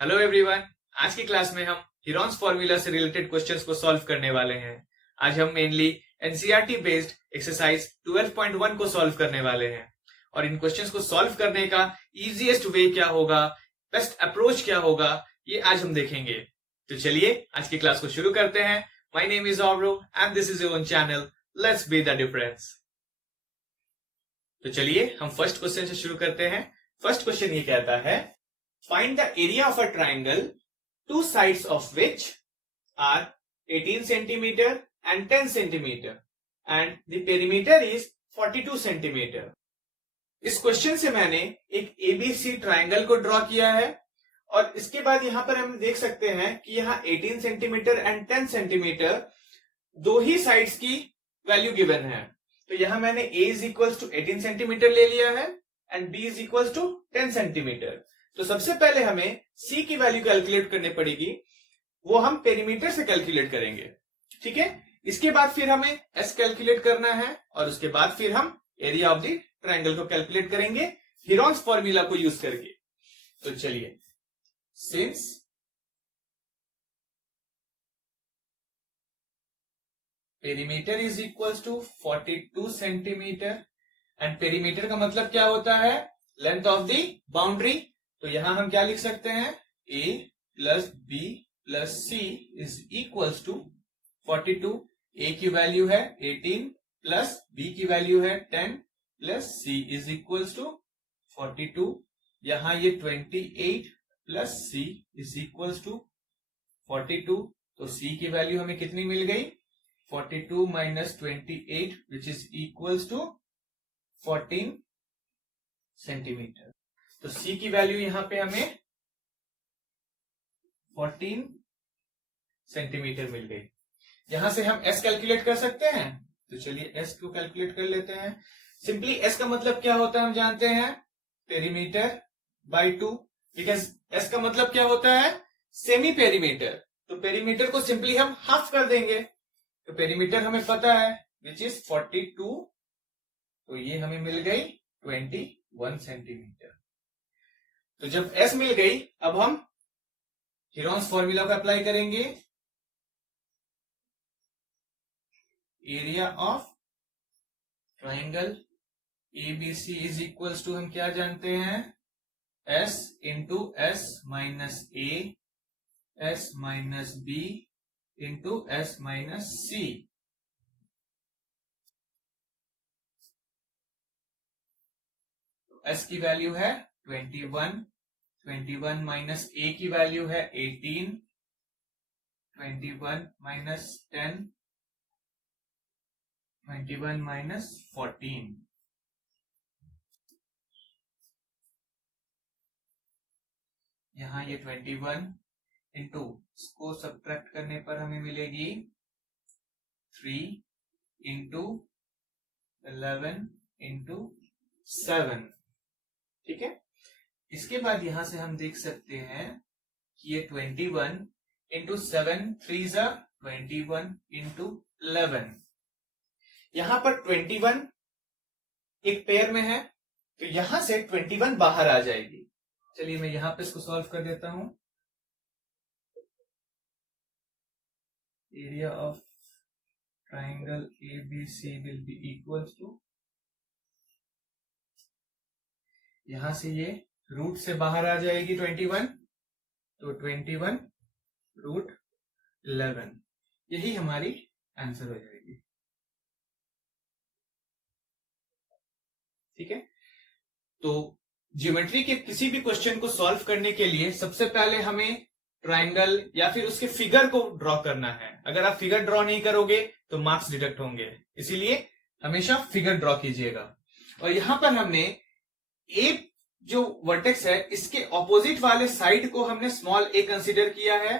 Hello everyone. आज की class में हम हीरोन्स फॉर्मूला से रिलेटेड क्वेश्चंस को सॉल्व करने वाले हैं। आज हम मेनली एनसीईआरटी बेस्ड एक्सरसाइज 12.1 को सॉल्व करने वाले हैं और इन क्वेश्चंस को सॉल्व करने का इजीएस्ट वे क्या होगा, बेस्ट अप्रोच क्या होगा, ये आज हम देखेंगे। तो चलिए आज की क्लास को शुरू करते हैं। माय नेम इज ऑब्रो and this is your own channel, let's be the difference. तो चलिए हम फर्स्ट क्वेश्चन से शुरू करते हैं। फर्स्ट क्वेश्चन ये कहता है, find the area of a triangle, two sides of which are 18 centimeter and 10 centimeter and the perimeter is 42 centimeter. इस क्वेश्चन से मैंने एक एबीसी ट्राइंगल को ड्रॉ किया है और इसके बाद यहां पर हम देख सकते हैं कि यहां 18 सेंटीमीटर एंड 10 सेंटीमीटर दो ही साइड्स की वैल्यू गिवन है। तो यहां मैंने a is equal to 18 centimetre ले लिया है and b is equal to 10 centimetre. तो सबसे पहले हमें c की वैल्यू कैलकुलेट करनी पड़ेगी, वो हम पेरीमीटर से कैलकुलेट करेंगे। ठीक है, इसके बाद फिर हमें s कैलकुलेट करना है और उसके बाद फिर हम एरिया ऑफ द ट्रायंगल को कैलकुलेट करेंगे हीरोन्स फॉर्मूला को यूज करके। तो चलिए, since perimeter is equal to 42 centimetre and perimeter का मतलब क्या होता है, लेंथ ऑफ द बाउंड्री। तो यहां हम क्या लिख सकते हैं, a plus B plus C is equals to 42। a की वैल्यू है 18 प्लस b की वैल्यू है 10 plus c is equals to 42। यहां ये 28 plus c is equals to 42। तो c की वैल्यू हमें कितनी मिल गई, 42 minus 28 which is equals to 14 centimetre. तो c की वैल्यू यहां पे हमें 14 सेंटीमीटर मिल गई। यहां से हम s कैलकुलेट कर सकते हैं। तो चलिए s को कैलकुलेट कर लेते हैं। सिंपली s का मतलब क्या होता है हम जानते हैं, पेरीमीटर बाय 2। बिकॉज s का मतलब क्या होता है, सेमी पेरीमीटर। तो पेरीमीटर को सिंपली हम हाफ कर देंगे। तो पेरीमीटर हमें पता है विच इज 42। तो ये हमें मिल गई 21 सेंटीमीटर। तो जब s मिल गई, अब हम हीरोन्स फॉर्मूला को अप्लाई करेंगे। Area of triangle ABC is equals to, हम क्या जानते हैं, s into s minus A s minus B into s minus C. s की वैल्यू है 21 माइनस a की वैल्यू है 18, 21 माइनस 10, 21 माइनस 14। यहां ये 21 इंटू इसको सब्ट्रैक्ट करने पर हमें मिलेगी 3 इंटू 11 इंटू 7। ठीक है, इसके बाद यहां से हम देख सकते हैं कि ये 21 इंटू 7 3 जा 21 इंटू 11। यहां पर 21 एक पेयर में है, तो यहां से 21 बाहर आ जाएगी। चलिए मैं यहां पे इसको सॉल्व कर देता हूं। Area of triangle ABC will be equal to, यहां से ये रूट से बाहर आ जाएगी 21, तो 21 रूट 11, यही हमारी आंसर हो जाएगी। ठीक है, तो ज्योमेट्री के किसी भी क्वेश्चन को सॉल्व करने के लिए सबसे पहले हमें ट्राइंगल या फिर उसके फिगर को ड्रॉ करना है। अगर आप फिगर ड्रॉ नहीं करोगे तो मार्क्स डिडक्ट होंगे, इसीलिए हमेशा फिगर ड्रॉ कीजिएगा। और यहां पर हमने ए जो वर्टेक्स है इसके ऑपोजिट वाले साइड को हमने स्मॉल ए कंसीडर किया है,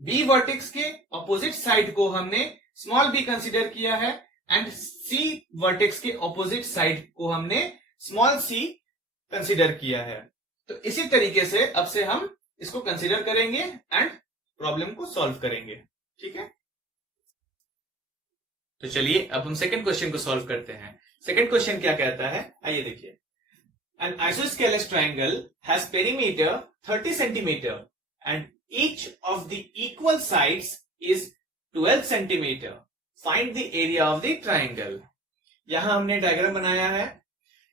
बी वर्टेक्स के ऑपोजिट साइड को हमने स्मॉल बी कंसीडर किया है एंड सी वर्टेक्स के ऑपोजिट साइड को हमने स्मॉल सी कंसीडर किया है। तो इसी तरीके से अब से हम इसको कंसीडर करेंगे एंड प्रॉब्लम को सॉल्व करेंगे। ठीक है, तो चलिए अब हम सेकंड क्वेश्चन को सॉल्व करते हैं। सेकंड क्वेश्चन क्या कहता है, आइए देखिए। An isosceles triangle has perimeter 30 centimeter and each of the equal sides is 12 centimeter. Find the area of the triangle. यहां हमने डायग्राम बनाया है,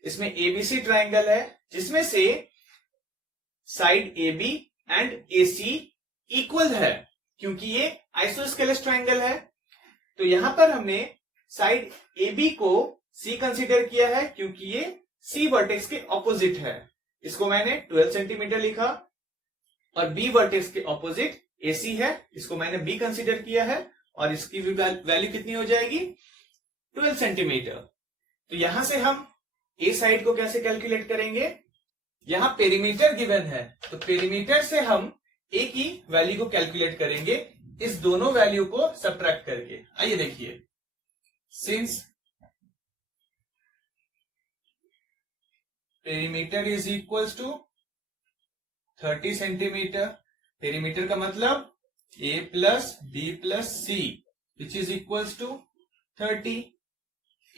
इसमें एबीसी ट्राइंगल है जिसमें से side AB and AC equal है, क्योंकि ये आइसोस्केलेस ट्राइंगल है। तो यहां पर हमने साइड AB को C कंसीडर किया है क्योंकि ये C वर्टेक्स के ऑपोजिट है। इसको मैंने 12 सेंटीमीटर लिखा, और B वर्टेक्स के ऑपोजिट AC है, इसको मैंने B कंसीडर किया है, और इसकी वैल्यू कितनी हो जाएगी 12 सेंटीमीटर। तो यहां से हम A साइड को कैसे कैलकुलेट करेंगे, यहां पेरीमीटर गिवन है, तो पेरीमीटर से हम A की वैल्यू को कैलकुलेट करेंगे इस दोनों वैल्यू को सब्ट्रैक्ट करके। आइए देखिए, since perimeter is equals to 30 centimetre, perimeter का मतलब A plus B plus C which is equals to 30।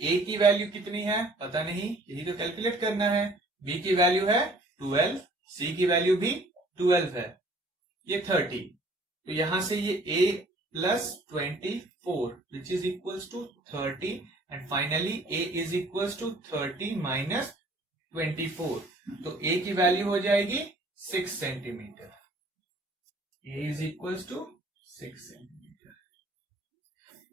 A की वैल्यू कितनी है पता नहीं, यही तो कैलकुलेट करना है। B की वैल्यू है 12, C की वैल्यू भी 12 है, ये 30। तो यहां से ये A plus 24 which is equals to 30, and finally A is equals to 30 minus 24, तो A की वैल्यू हो जाएगी 6 centimetre. A is equals to 6 centimetre.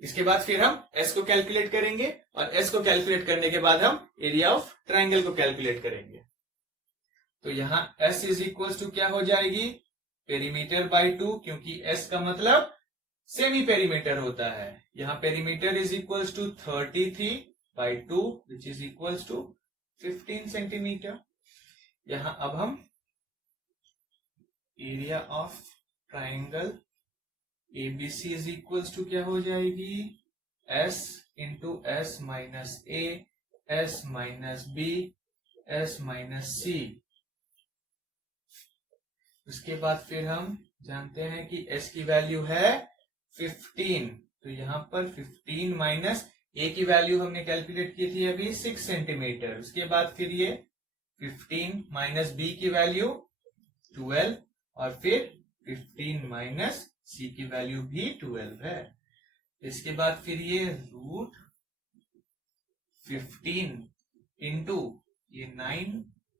इसके बाद फिर हम S को कैलकुलेट करेंगे, और S को कैलकुलेट करने के बाद हम एरिया ऑफ ट्राइंगल को कैलकुलेट करेंगे। तो यहां S इज इक्वल्स टू क्या हो जाएगी, पेरीमीटर बाई 2, क्योंकि S का मतलब सेमी पेरीमीटर होता है। यहां perimeter is equals to 33 by 2 which is equals to 15 centimetre. यहां अब हम area of triangle ABC is equals to क्या हो जाएगी, S into S minus A, S minus B, S minus C। उसके बाद फिर हम जानते हैं कि S की वैल्यू है 15, तो यहां पर 15 माइनस A की वैल्यू हमने कैलकुलेट की थी अभी 6 सेंटीमीटर। उसके बाद फिर ये 15 माइनस B की वैल्यू 12, और फिर 15 माइनस C की वैल्यू भी 12 है। इसके बाद फिर ये रूट 15 इंटू ये 9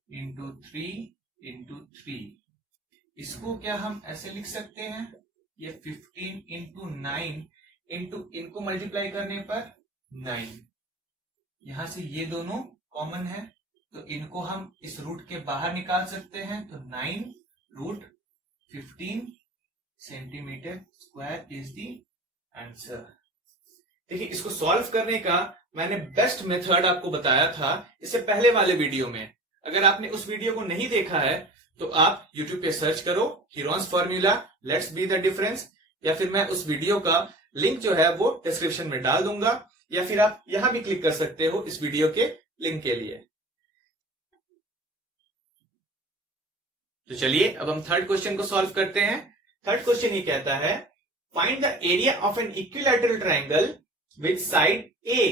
इंटू 3 इंटू 3, इसको क्या हम ऐसे लिख सकते हैं, ये 15 इंटू 9 इंटू इनको मल्टीप्लाई करने पर 9, यहां से ये दोनों कॉमन है, तो इनको हम इस रूट के बाहर निकाल सकते हैं। तो 9 root 15 centimetre square is the answer. देखिए, इसको सॉल्व करने का मैंने बेस्ट मेथड आपको बताया था इससे पहले वाले वीडियो में। अगर आपने उस वीडियो को नहीं देखा है तो आप YouTube पे सर्च करो Heron's formula let's be the difference, या फिर मैं उस वीडियो का लिंक जो है वो डिस्क्रिप्शन में डाल दूंगा, या फिर आप यहां भी क्लिक कर सकते हो इस वीडियो के लिंक के लिए। तो चलिए अब हम थर्ड क्वेश्चन को सॉल्व करते हैं। थर्ड क्वेश्चन ये कहता है, find the area of an equilateral triangle with side A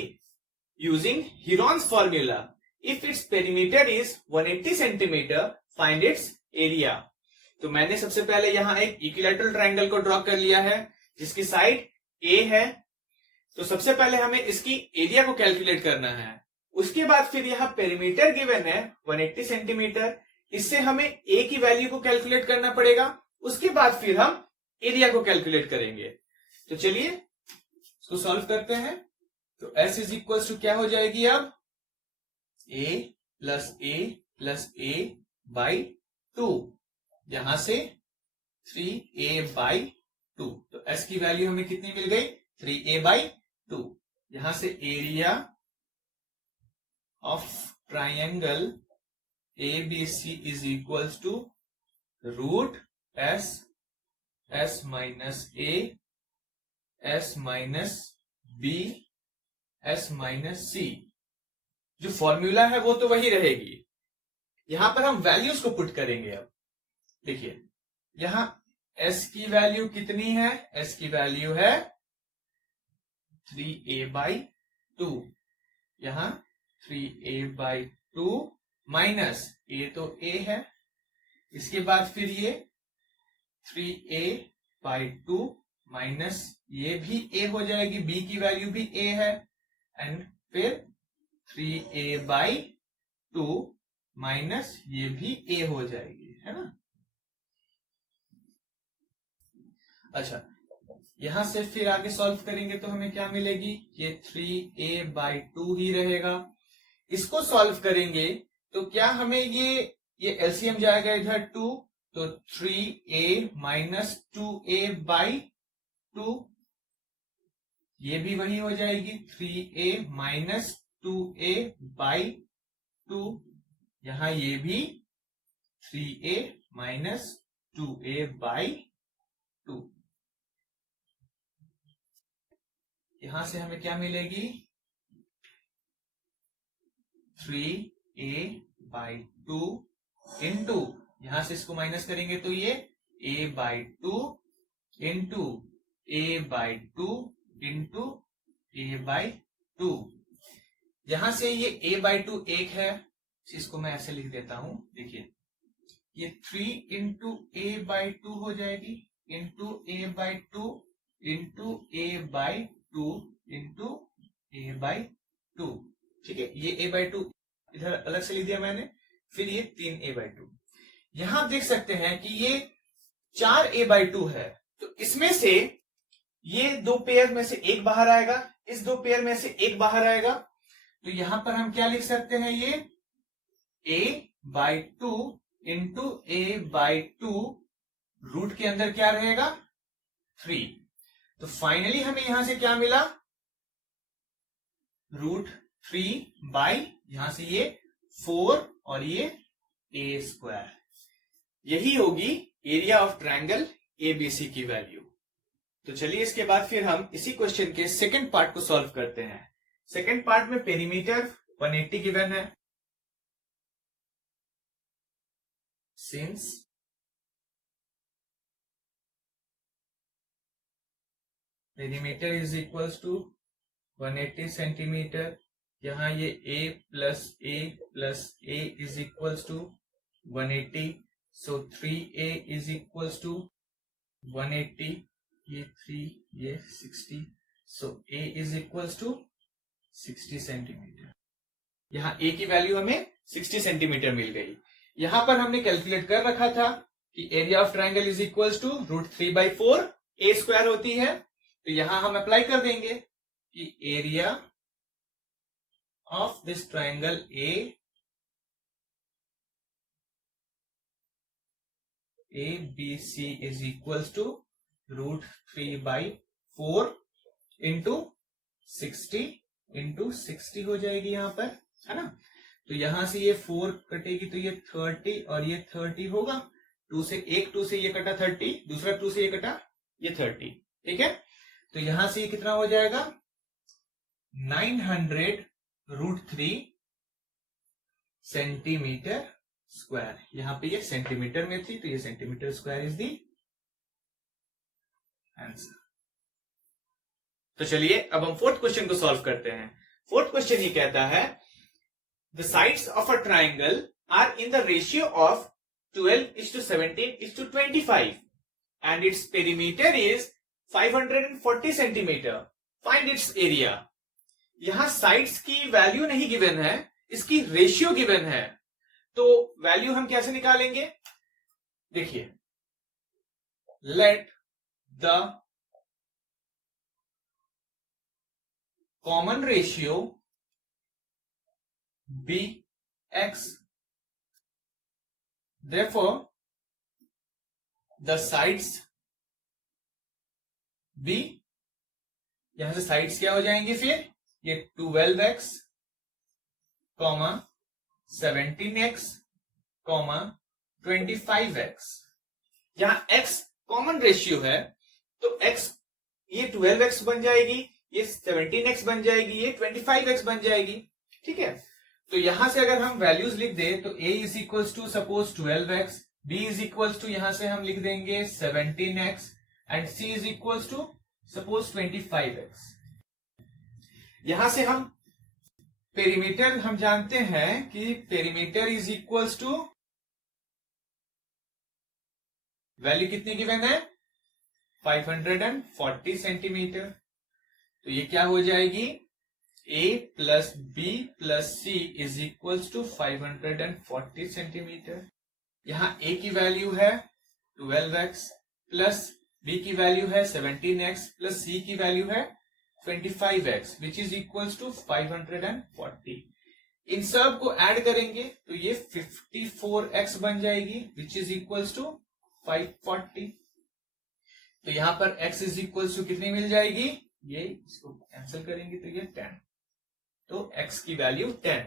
using Heron's formula. If its perimeter is 180 centimetre find its area. तो मैंने सबसे पहले यहां एक इक्विलैटरल ट्राइंगल को ड्रॉ कर लिया है जिसकी साइड A है। तो सबसे पहले हमें इसकी एरिया को कैलकुलेट करना है। उसके बाद फिर यहां पेरीमीटर गिवन है 180 सेंटीमीटर, इससे हमें A की वैल्यू को कैलकुलेट करना पड़ेगा। उसके बाद फिर हम एरिया को कैलकुलेट करेंगे। तो चलिए इसको सॉल्व करते हैं। तो S इज इक्वल टू क्या हो जाएगी, अब A प्लस A बाई 2, यहां से 3A बाई 2, तो S की वैल्यू हमें कितनी मिल गई 3A बाई 2। यहां से area of triangle ABC is equal to root S minus A, S minus B, S minus C। जो फॉर्मूला है वो तो वही रहेगी, यहां पर हम वैल्यूज को पुट करेंगे। अब देखिए यहां S की वैल्यू कितनी है, S की वैल्यू है 3A बाई 2, यहां 3A बाई 2 माइनस A तो A है, इसके बाद फिर ये 3a/2 माइनस ये भी a हो जाएगी, b की वैल्यू भी a है, एंड फिर 3a/2 माइनस ये भी a हो जाएगी, है ना। अच्छा, यहां से फिर आगे सॉल्व करेंगे तो हमें क्या मिलेगी, ये 3a/2 ही रहेगा। इसको सॉल्व करेंगे तो क्या हमें ये एलसीएम जाएगा इधर 2, तो 3a माइनस 2a/2, ये भी वही हो जाएगी 3a माइनस 2a/2, यहां ये भी 3a माइनस 2a/2। यहां से हमें क्या मिलेगी, 3a/2 इंटू, यहां से इसको माइनस करेंगे तो ये a/2 into a/2 into a/2। यहां से ये a/2 1 है, इसको मैं ऐसे लिख देता हूं, देखिए ये 3 इंटू a/2 हो जाएगी, into a/2 into a/2 into a/2, ठीक है। ये a/2 इधर अलग से लिख दिया मैंने, फिर ये 3a/2। यहां देख सकते हैं कि ये 4a/2 है, तो इसमें से ये दो पेयर में से एक बाहर आएगा, इस दो पेयर में से एक बाहर आएगा, तो यहां पर हम क्या लिख सकते हैं, ये a/2 इंटू a/2 रूट के अंदर क्या रहेगा 3। तो फाइनली हमें यहां से क्या मिला, √3 यहां से ये 4 और ये a²। यही होगी एरिया ऑफ ट्रायंगल एबीसी की वैल्यू। तो चलिए इसके बाद फिर हम इसी क्वेश्चन के सेकंड पार्ट को सॉल्व करते हैं। सेकंड पार्ट में पेरीमीटर 180 गिवन है। Since perimeter is equals to 180 centimetre, यहां ये a plus a is equals to 180, so 3a is equals to 180, ये 3 ये 60, so a is equals to 60 centimetre. यहां a की वैल्यू हमें 60 सेंटीमीटर मिल गई। यहां पर हमने कैलकुलेट कर रखा था कि area of triangle is equals to √3/4 a² होती है, तो यहां हम अप्लाई कर देंगे कि area of this triangle ABC is equals to √3/4 into 60 हो जाएगी यहां पर, है ना। तो यहां से ये 4 कटेगी तो ये 30 और ये 30 होगा, 2 से ये कटा 30, दूसरा 2 से ये कटा ये 30, ठीक है। तो यहां से ये कितना हो जाएगा 900√3 सेंटीमीटर स्क्वायर। यहां पे ये सेंटीमीटर में थी तो ये centimetre square is the answer. तो चलिए अब हम फोर्थ क्वेश्चन को सॉल्व करते हैं। फोर्थ क्वेश्चन ये कहता है the sides of a triangle are in the ratio of 12:17:25 and its perimeter is 540 centimetre. Find its area. यहां साइड्स की वैल्यू नहीं गिवन है, इसकी रेशियो गिवन है, तो वैल्यू हम कैसे निकालेंगे, देखिए let the common ratio be x, therefore the sides b, यहां से साइड्स क्या हो जाएंगे फिर, ये 12x, 17x, 25x। यहां x कॉमन रेशियो है तो x ये 12x बन जाएगी, ये 17x बन जाएगी, ये 25x बन जाएगी, ठीक है। तो यहां से अगर हम वैल्यूज लिख दें तो a is equals to suppose 12x, b is equals to यहां से हम लिख देंगे 17x and c is equals to suppose 25x। यहां से हम पेरीमीटर हम जानते हैं कि perimeter is equals to value कितनी गिवन है? 540 सेंटीमीटर। तो ये क्या हो जाएगी? a plus B plus C is equals to 540 centimetre. यहाँ a की वैल्यू है 12x प्लस b की वैल्यू है 17x प्लस c की वैल्यू है 25x which is equals to 540। इन सब को ऐड करेंगे तो ये 54x बन जाएगी विच इज इक्वल्स टू 540। तो यहां पर x इज इक्वल्स टू कितनी मिल जाएगी? ये इसको कैंसिल करेंगे तो ये 10। तो x की वैल्यू 10।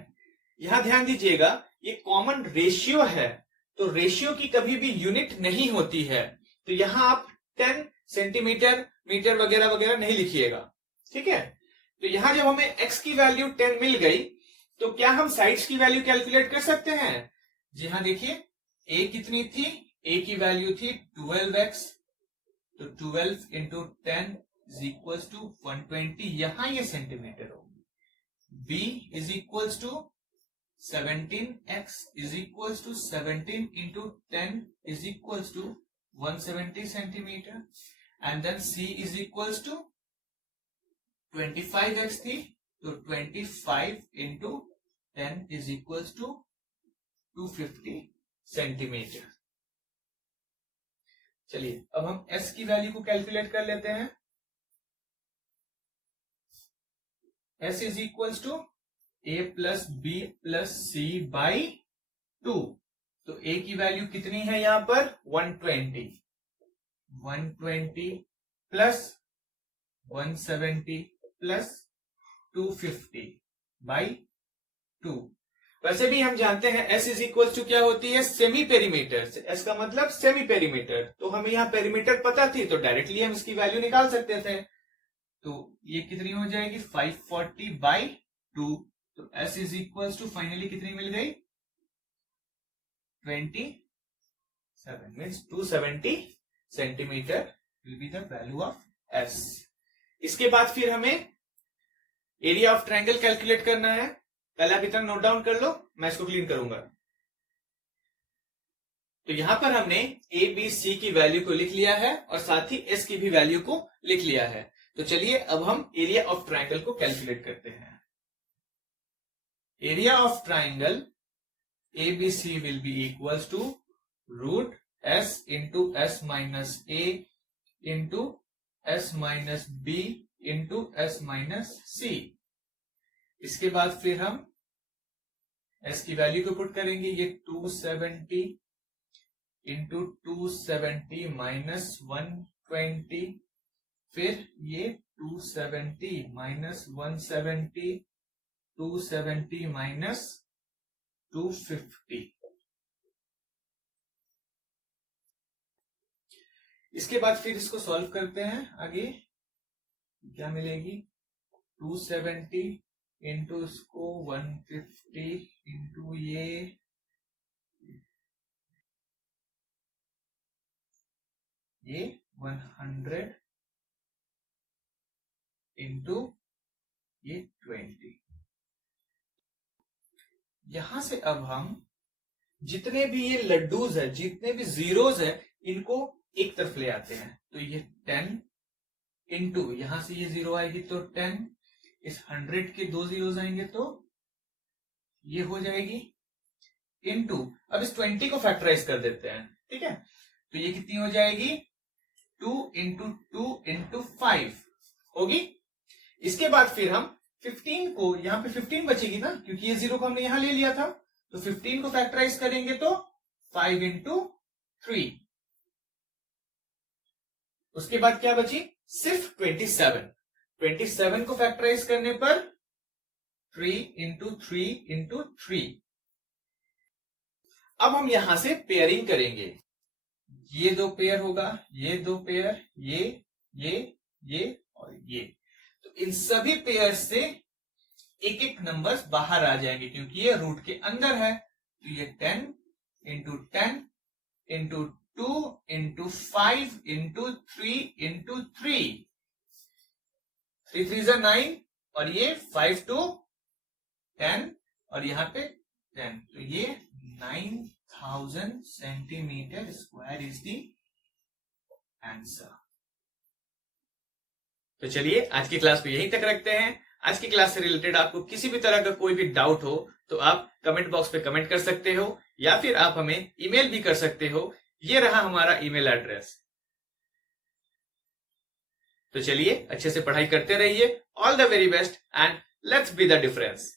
यहां ध्यान दीजिएगा ये कॉमन रेशियो है, तो रेशियो की कभी भी यूनिट नहीं होती है। तो यहां आप 10 सेंटीमीटर मीटर वगैरह वगैरह नहीं लिखिएगा, ठीक है। तो यहां जब हमें x की वैल्यू 10 मिल गई तो क्या हम साइड्स की वैल्यू कैलकुलेट कर सकते हैं? जी हाँ, देखिए a कितनी थी? a की वैल्यू थी 12x, तो 12 इंटू 10 इज इक्वल्स टू 120, यहां ये सेंटीमीटर होगी। b is equals to 17x is equals to 17 into 10 is equals to 170 centimetre, and then c is equals to 25x थी, तो 25 into 10 is equals to 250 centimetre. चलिए अब हम s की value को कैलकुलेट कर लेते हैं। s is equals to a plus B plus C by 2। तो a की वैल्यू कितनी है यहां पर? 120 प्लस 170 प्लस 250 बाई 2। वैसे भी हम जानते हैं s इज इक्वल टू क्या होती है? Semi perimeter. s का मतलब सेमी पेरीमीटर। तो हमें यहाँ पेरीमीटर पता थी तो डायरेक्टली हम इसकी वैल्यू निकाल सकते थे। तो ये कितनी हो जाएगी? 540 बाई 2। तो s is equal to finally कितनी मिल गई? 27 means 270 centimetre will be the value of s। इसके बाद फिर हमें एरिया ऑफ ट्रायंगल कैलकुलेट करना है। पहले आप इतना नोट डाउन कर लो, मैं इसको क्लीन करूंगा। तो यहां पर हमने ए बी सी की वैल्यू को लिख लिया है और साथ ही एस की भी वैल्यू को लिख लिया है। तो चलिए अब हम एरिया ऑफ ट्रायंगल को कैलकुलेट करते हैं। Area of triangle A B C will be equals to root S into S minus A into S minus B into S minus C. इसके बाद फिर हम s की वैल्यू को पुट करेंगे। ये 270 इंटू 270 माइनस 120, फिर ये 270 माइनस 170, 270 माइनस 250। इसके बाद फिर इसको सॉल्व करते हैं। आगे क्या मिलेगी? 270 इंटू इसको 150 इंटू ये 100 इंटू ये 20। यहां से अब हम जितने भी ये लड्डूज है, जितने भी जीरोज है, इनको एक तरफ ले आते हैं। तो ये 10 इंटू यहां से ये जीरो आएगी तो 10, इस 100 के 2 जीरोज आएंगे तो ये हो जाएगी इंटू, अब इस 20 को फैक्टराइज कर देते हैं, ठीक है। तो ये कितनी हो जाएगी? 2 इंटू 2 इंटू 5 होगी। इसके बाद फिर हम 15 को, यहां पे 15 बचेगी ना, क्योंकि ये जीरो को हमने यहां ले लिया था। तो 15 को फैक्टराइज करेंगे तो 5 इंटू 3। उसके बाद क्या बची? सिर्फ 27। 27 को फैक्टराइज करने पर 3 इंटू 3 इंटू 3। अब हम यहां से पेयरिंग करेंगे। ये 2 पेयर होगा, ये 2 पेयर, ये और ये। तो इन सभी पेयर से एक एक नंबर्स बाहर आ जाएंगे क्योंकि ये रूट के अंदर है। तो ये 10 into 10 into 2 into 5 into 3 into 3, 3 3 जा 9 और ये 5 to 10 और यहां पे 10। तो ये 9000 centimetre square is the answer. तो चलिए आज की क्लास को यहीं तक रखते हैं। आज की क्लास से रिलेटेड आपको किसी भी तरह का कोई भी डाउट हो तो आप कमेंट बॉक्स पे कमेंट कर सकते हो या फिर आप हमें ईमेल भी कर सकते हो। ये रहा हमारा ईमेल एड्रेस। तो चलिए अच्छे से पढ़ाई करते रहिए। All the very best and let's be the difference.